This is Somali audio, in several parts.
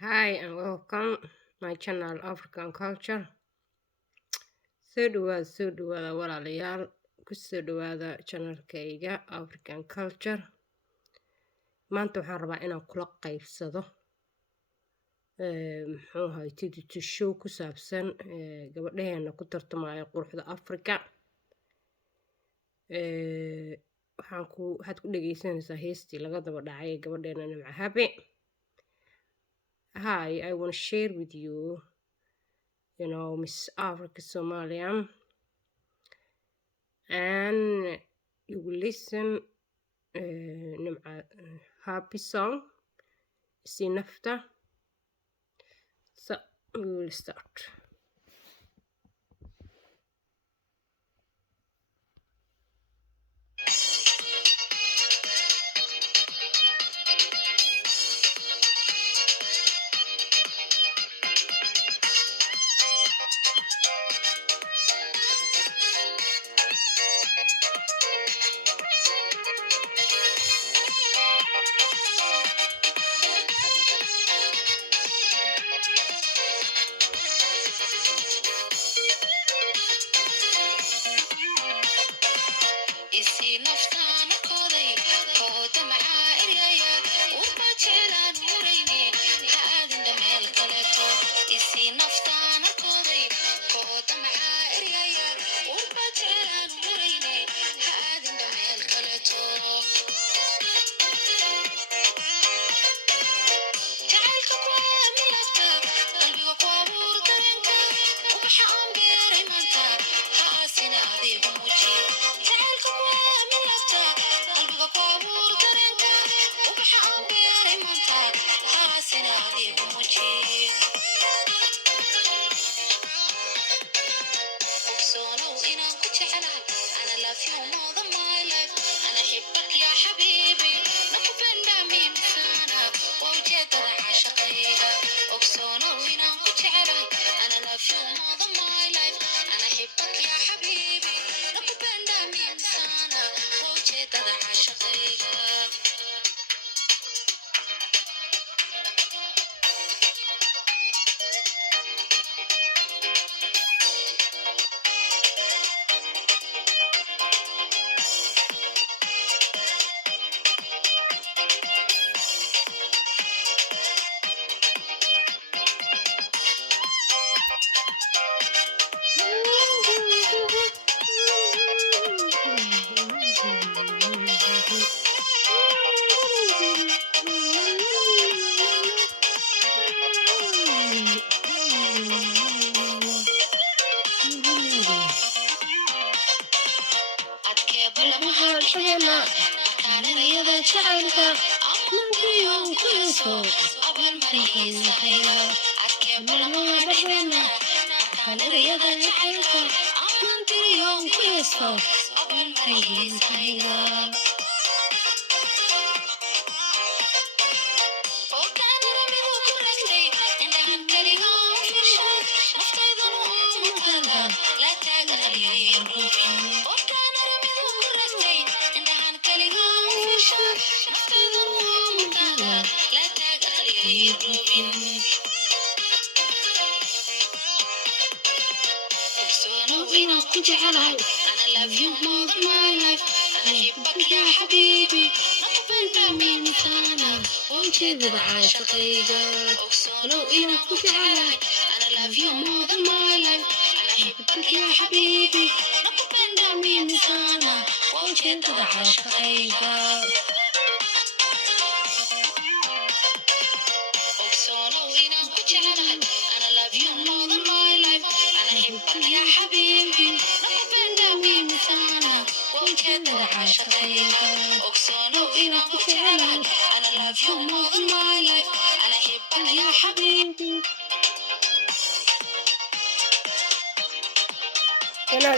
Hi and welcome my channel African Culture. Soo dhawaada walaalayaal ku soo dhawaada channelkayga African Culture. Maanta waxaan rabaa inaan kula qaybsado muxuu ahay TV show ku saabsan gabadheena ku tartamaya quruxda Afrika. waxaad ku dhageysanaysaa heestii laga daba dhacay gabadheena Nimco Habe. Hi, I want to share with you, Miss Africa Somalian, and you will listen happy song, Sinafta. So we will start.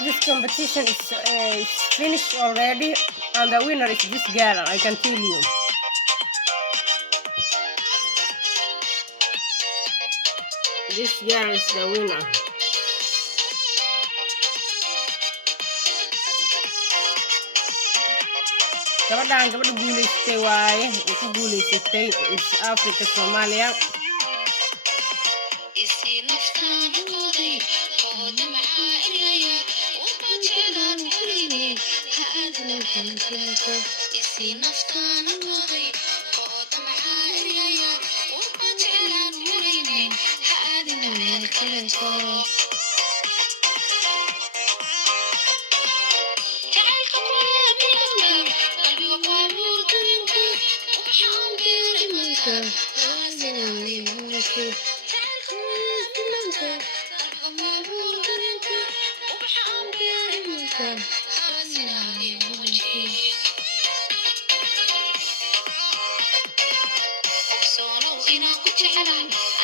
This competition is finished already, and the winner is this girl, I can tell you. This girl is the winner. gabadha guulaystay waaye, ku guulaysatay Miss Africa Somalia.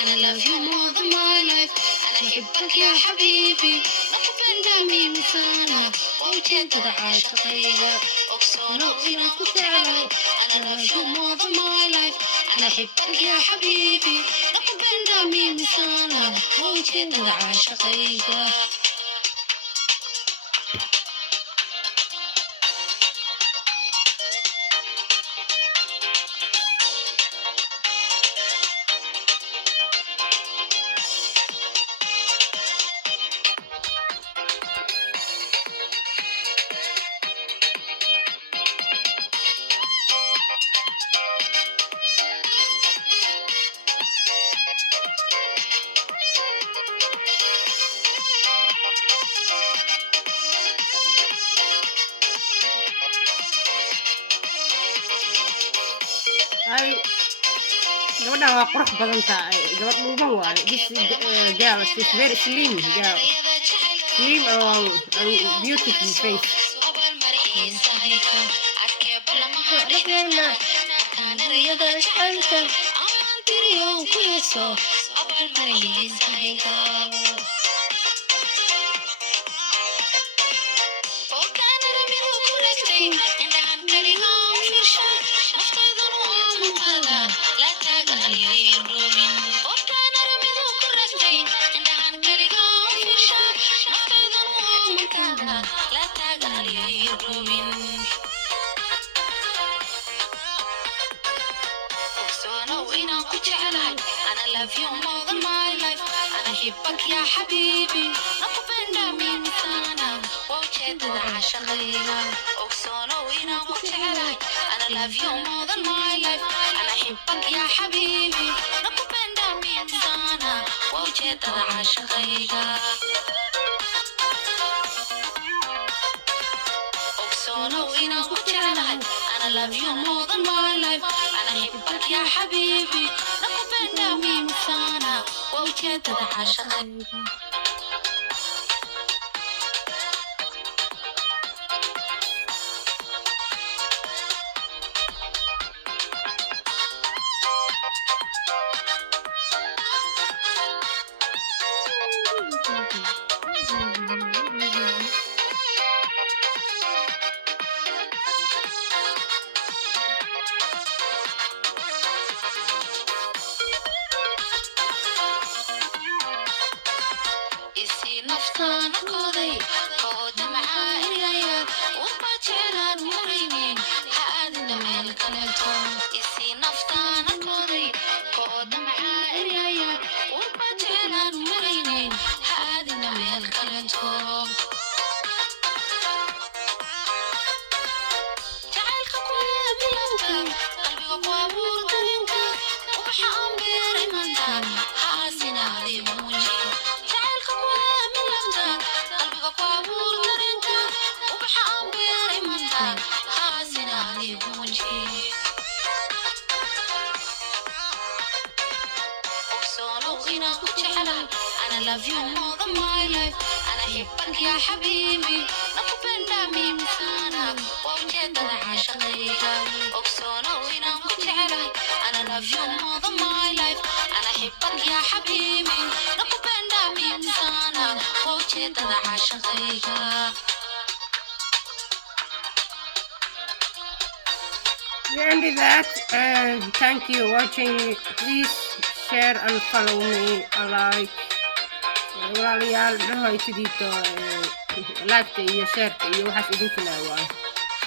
I love you more than my life. أنا أحبك يا حبيبي. نقبل دمي مثانا وجد عاشقيا. أقصانا وإنا كنت علي. I love you more than my life. أنا أحبك يا حبيبي. نقبل دمي مثانا وجد عاشقيا. Ay, gabadhan waa qurux badan tahay. Gabadh dhuuban waaye. This girl is very slim girl. Slim and beautiful face. I love you more than my life. أنا أحبك يا حبيبي. نقبل دمي مثانا وجد عاشقيا. أقصانا وإنا مجعلي. أنا love you more than my life. أنا أحبك يا حبيبي. نقبل دمي مثانا وجد عاشقيا. أقصانا وإنا مجعلي. أنا love you more than my life. أنا أحبك يا حبيبي. نقبل دمي مثانا وجد عاشقيا. نفتانا قضي قود معايا وبجعلان مرينين هادنا من الكلتون يسي نفتانا قضي قود معايا وبجعلان مرينين هادنا من الكلتون جعلك قوة بلنك قلبي وقوابور دلنك وبحام بيري منك حاسنا ذي موجي I love you more than my life. أنا أحبك يا حبيبي. نقبل دمي مثانا وجد عاشقيا. أقصانا وإنا مجعلي. أنا love you more than my life. أنا أحبك يا حبيبي. نقبل دمي مثانا وجد عاشقيا. We ended that. Thank you for watching. Please share and follow me. Like. walaalayaal dhaho ay sidii laagta iyo sheerka iyo waxaas idinku laawaa